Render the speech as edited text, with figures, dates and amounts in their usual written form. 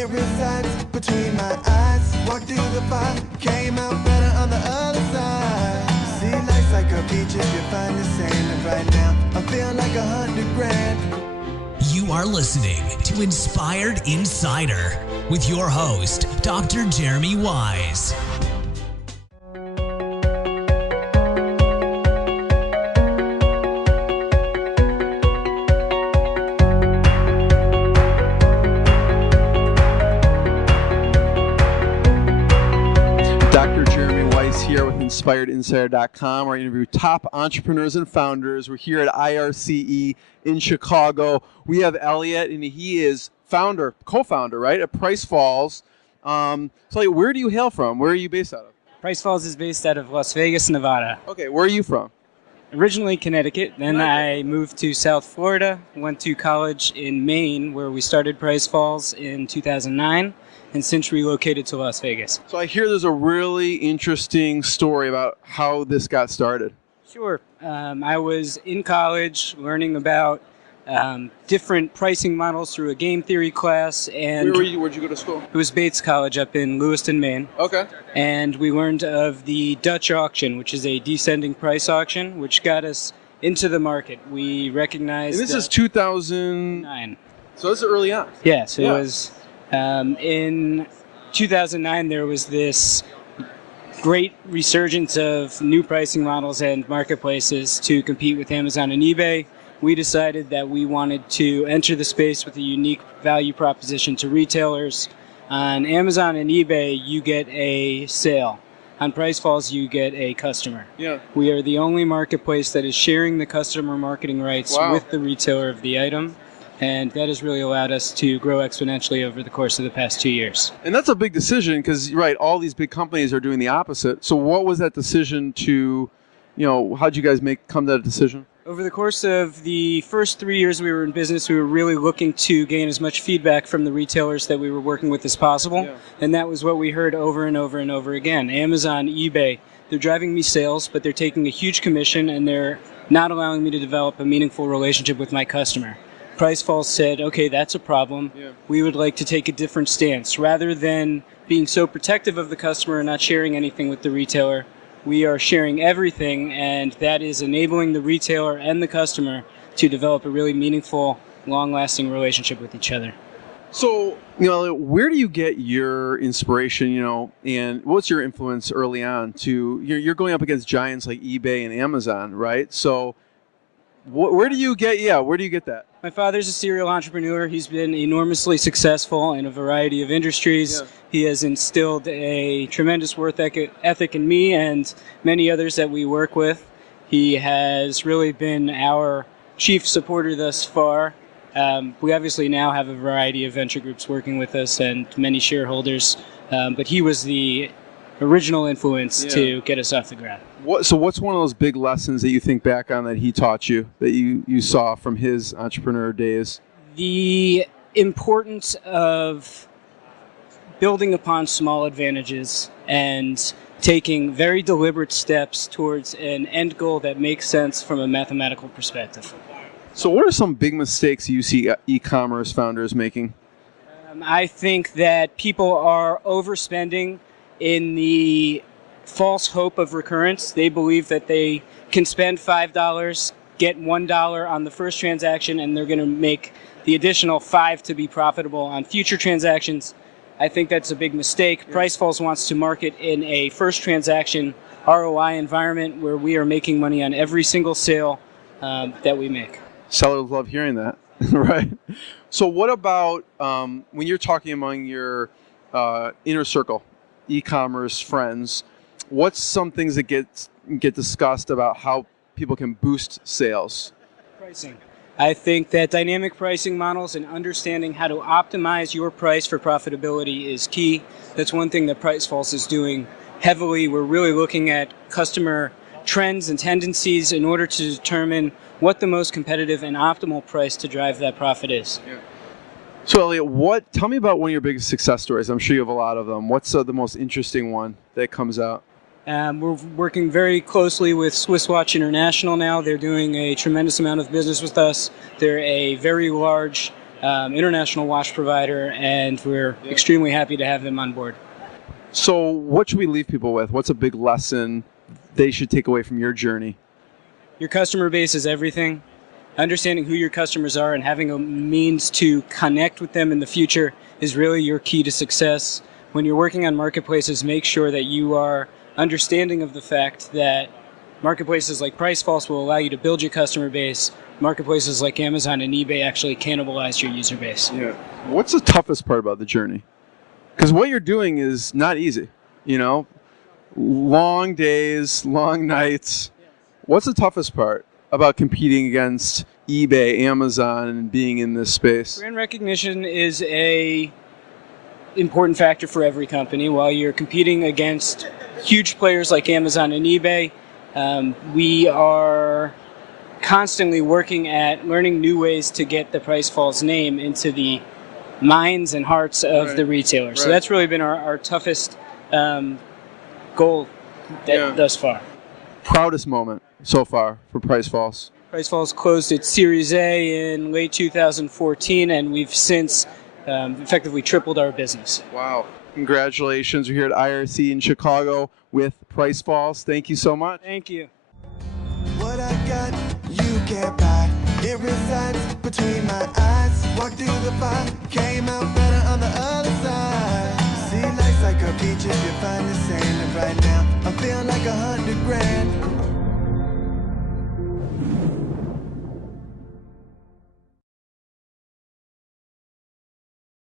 It resides between my eyes. Walked through the fire, came out better on the other side. See, life's like a beach if you find the sand. And right now, I feel like 100 grand. You are listening to Inspired Insider with your host, Dr. Jeremy Wise. Here with InspiredInsider.com, where I interview top entrepreneurs and founders. We're here at IRCE in Chicago. We have Elliot, and he is co-founder, right, at Pricefalls. So where do you hail from? Where are you based out of? Pricefalls is based out of Las Vegas, Nevada. Okay, where are you from? Originally Connecticut, then I moved to South Florida, went to college in Maine, where we started Pricefalls in 2009. And since relocated to Las Vegas. So I hear there's a really interesting story about how this got started. Sure. I was in college learning about different pricing models through a game theory class. And where'd you go to school? It was Bates College up in Lewiston, Maine. Okay. And we learned of the Dutch auction, which is a descending price auction, which got us into the market. We recognized... And this is 2009. So this is early on. Yeah, so it was... in 2009, there was this great resurgence of new pricing models and marketplaces to compete with Amazon and eBay. We decided that we wanted to enter the space with a unique value proposition to retailers. On Amazon and eBay, you get a sale. On Pricefalls, you get a customer. Yeah. We are the only marketplace that is sharing the customer marketing rights with the retailer of the item. And that has really allowed us to grow exponentially over the course of the past 2 years. And that's a big decision because, right, all these big companies are doing the opposite. So what was that decision to, how'd you guys come to that decision? Over the course of the first 3 years we were in business, we were really looking to gain as much feedback from the retailers that we were working with as possible. Yeah. And that was what we heard over and over and over again. Amazon, eBay, they're driving me sales, but they're taking a huge commission and they're not allowing me to develop a meaningful relationship with my customer. Pricefalls said, okay, that's a problem. Yeah. We would like to take a different stance. Rather than being so protective of the customer and not sharing anything with the retailer, we are sharing everything, and that is enabling the retailer and the customer to develop a really meaningful, long-lasting relationship with each other. So, where do you get your inspiration, and what's your influence early on you're going up against giants like eBay and Amazon, right? So where do you get that? My father's a serial entrepreneur. He's been enormously successful in a variety of industries. Yeah. He has instilled a tremendous work ethic in me and many others that we work with. He has really been our chief supporter thus far. We obviously now have a variety of venture groups working with us and many shareholders, but he was the original influence to get us off the ground. So what's one of those big lessons that you think back on that he taught you, that you saw from his entrepreneur days? The importance of building upon small advantages and taking very deliberate steps towards an end goal that makes sense from a mathematical perspective. So what are some big mistakes you see e-commerce founders making? I think that people are overspending in the false hope of recurrence. They believe that they can spend $5, get $1 on the first transaction, and they're going to make the additional $5 to be profitable on future transactions. I think that's a big mistake. Yeah. Pricefalls wants to market in a first transaction ROI environment where we are making money on every single sale that we make. Sellers love hearing that, right? So what about when you're talking among your inner circle, e-commerce friends, what's some things that get discussed about how people can boost sales? Pricing. I think that dynamic pricing models and understanding how to optimize your price for profitability is key. That's one thing that Pricefalls is doing heavily. We're really looking at customer trends and tendencies in order to determine what the most competitive and optimal price to drive that profit is. Yeah. So Elliot, tell me about one of your biggest success stories. I'm sure you have a lot of them. What's the most interesting one that comes out? We're working very closely with Swiss Watch International now. They're doing a tremendous amount of business with us. They're a very large international watch provider, and we're extremely happy to have them on board. So what should we leave people with? What's a big lesson they should take away from your journey? Your customer base is everything. Understanding who your customers are and having a means to connect with them in the future is really your key to success. When you're working on marketplaces, make sure that you are understanding of the fact that marketplaces like Pricefalls will allow you to build your customer base. Marketplaces like Amazon and eBay actually cannibalize your user base. Yeah. What's the toughest part about the journey? Because what you're doing is not easy, you know? Long days, long nights. What's the toughest part about competing against eBay, Amazon, and being in this space? Brand recognition is a important factor for every company. While you're competing against huge players like Amazon and eBay, we are constantly working at learning new ways to get the Pricefalls name into the minds and hearts of the retailers. So that's really been our toughest goal thus far. Proudest moment so far for Pricefalls? Pricefalls closed its Series A in late 2014, and we've since effectively tripled our business. Wow. Congratulations. We're here at IRC in Chicago with Pricefalls. Thank you so much. Thank you. What I got, you can't buy. It resides between my eyes. Walked through the fire, came out better on the other side. See, life's like a beach if you find the sand. And right now, I feel like $100 grand.